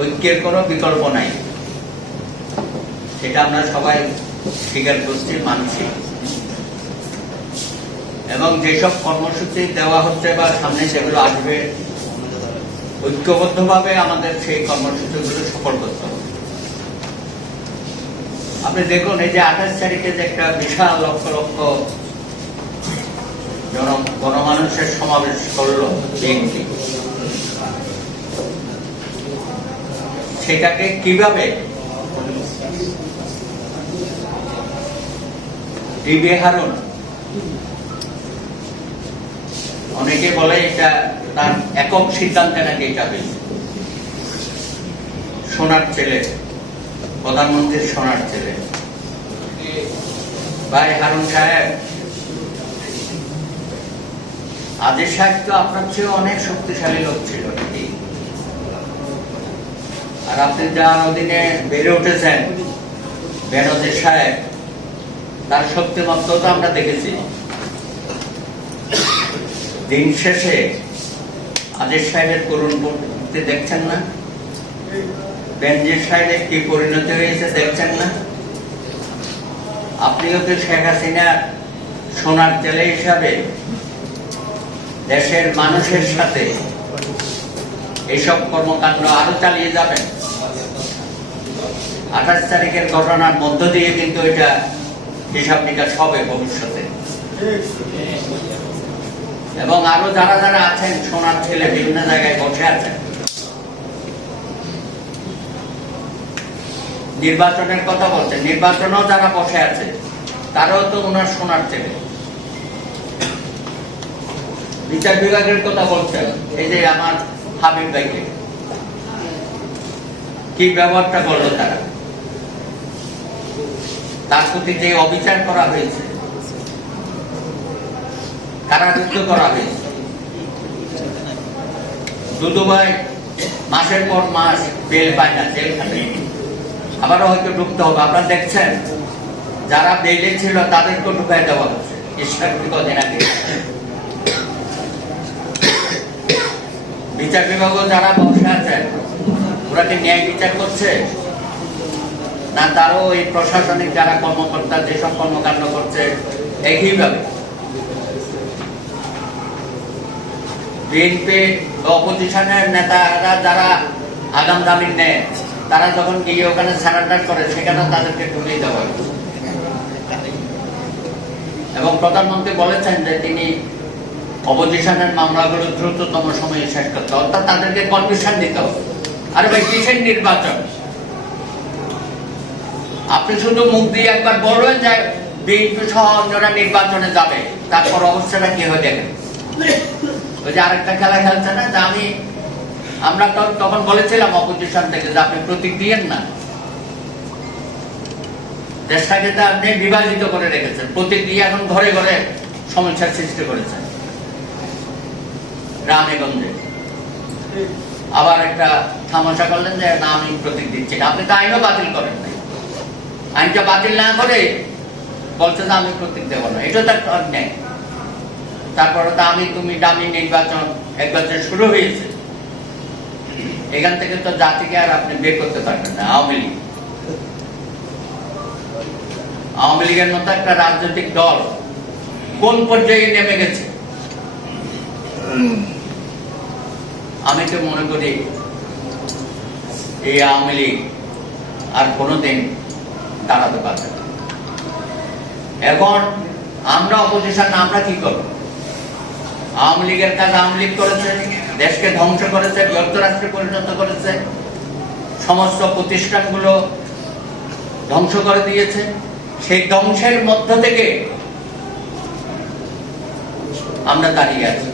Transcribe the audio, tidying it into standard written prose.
ঐক্যের কোনো বিকল্প নাই, সেটা আমরা সবাই স্বীকার করছি, মানছি। এবং যেসব কর্মসূচি দেওয়া হচ্ছে বা সামনে যেগুলো আসবে, ঐক্যবদ্ধভাবে আমাদের সেই কর্মসূচিগুলো সফল করতে হবে। আপনি দেখুন, এই যে 28 তারিখে যে একটা বিশাল লক্ষ লক্ষ গণমানুষের সমাবেশ করলো বিএনপি, সেটাকে কিভাবে ডিবি হারুন, অনেকে বলে এটা তার একক সিদ্ধান্তে নাকি এটা হয়েছে, সোনার ছেলে, প্রধানমন্ত্রীর সোনার ছেলে। ভাই হারুন সাহেব, আদিল সাহেব তো আপনার চেয়ে অনেক শক্তিশালী লোক ছিল নাকি? আর আপনি যার অধীনে বেড়ে উঠেছেন, বেনজির সাহেব, তার শক্তিমত্তা আমরা দেখেছি। দিন শেষে আদিল সাহেবের করুণ পরিণতি দেখছেন না? বেনজির সাহেবের কি পরিণতি হয়েছে দেখছেন না? আপনিও তো শেখ হাসিনার সোনার ছেলে হিসাবে দেশের মানুষের সাথে এইসব কর্মকাণ্ড আরো চালিয়ে যাবেন। 28 তারিখের ঘটনার মধ্য দিয়ে কিন্তু এটা হিসাব নিকাশ হবে ভবিষ্যতে। এবং আরো যারা যারা আছেন সোনার ছেলে, বিভিন্ন জায়গায় বসে আছেন, নির্বাচনের কথা বলছেন, নির্বাচনেও যারা বসে আছে তারাও তো ওনার সোনার ছেলে। বিচার বিভাগের কথা বলছেন, এই যে আমার হাবিব ভাইকে কি ব্যবহারটা করলো তারা, তার প্রতি যে অবিচার করা হয়েছে, কারারুদ্ধ করা হয়েছে। দুদু ভাই মাসের পর মাস বেল পায় না, জেলখানে আবারও হয়তো ঢুকতে হবে। আপনারা দেখছেন, যারা বেলে ছিল তাদেরকে ঢুকাই দেওয়া হচ্ছে। ঈশ্বর কদিন আগে বিচার বিভাগও যারা বসে আছেন, ওরা কি ন্যায় বিচার করছে না? তারও এই প্রশাসনিক যারা কর্মকর্তা যেসব কর্মকাণ্ড করছে একইভাবে। বিএনপি অপোজিশনের নেতারা যারা আগাম জামিন নেয়, তারা যখন গিয়ে ওখানে সারেন্ডার করে, সেখানে তাদেরকে ঢুকিয়ে দেওয়া হয়। এবং প্রধানমন্ত্রী বলেছেন যে তিনি অপোজিশনের মামলাগুলো দ্রুততম সময়ে শেষ করতে, অর্থাৎ তাদেরকে কনভিকশন দিতে হবে। আরে ভাই, কিসের নির্বাচন? আপনি শুধু মুখ দিয়ে একবার বলবেন যে বিএনপি সহ অন্যরা নির্বাচনে যাবে, তারপর অবস্থাটা কি হয়ে যাবে? ওই যে আরেকটা খেলা খেলছে না, যে আমরা তখন বলেছিলাম অপোজিশন থেকে যে আপনি প্রতীক দিয়েন না, দেশটাকে তো আপনি বিভাজিত করে রেখেছেন, প্রতীক দিয়ে এখন ঘরে ঘরে সমস্যার সৃষ্টি করেছেন, গ্রামে গঞ্জে। আবার একটা তামাশা করলেন যে না, আমি প্রতীক দিচ্ছি না। আপনি তো আইনও বাতিল করেন নাই, আইনটা বাতিল না করে বলছে যে আমি প্রতীক দেব না, এটা তো অন্যায়। তারপরে তো তুমি দামি নির্বাচন একবার শুরু হয়েছে, এখান থেকে তো জাতিকে আর আপনি বের করতে পারবেন না। আওয়ামী লীগের মতো একটা রাজনৈতিক দল কোন পর্যায়ে নেমে গেছে, আমি তো মনে করি এই আওয়ামী লীগ আর কোনোদিন দাঁড়াতে পারবে না। এখন আমরা অপোজিশন, আমরা কি করব? আওয়ামী লীগের কাজ আওয়ামী লীগ করেছে, দেশকে ধ্বংস করেছে, যুক্তরাষ্ট্রে পরিণত করেছে, সমস্ত প্রতিষ্ঠানগুলো ধ্বংস করে দিয়েছে। সেই ধ্বংসের মধ্য থেকে আমরা দাঁড়িয়ে আছি।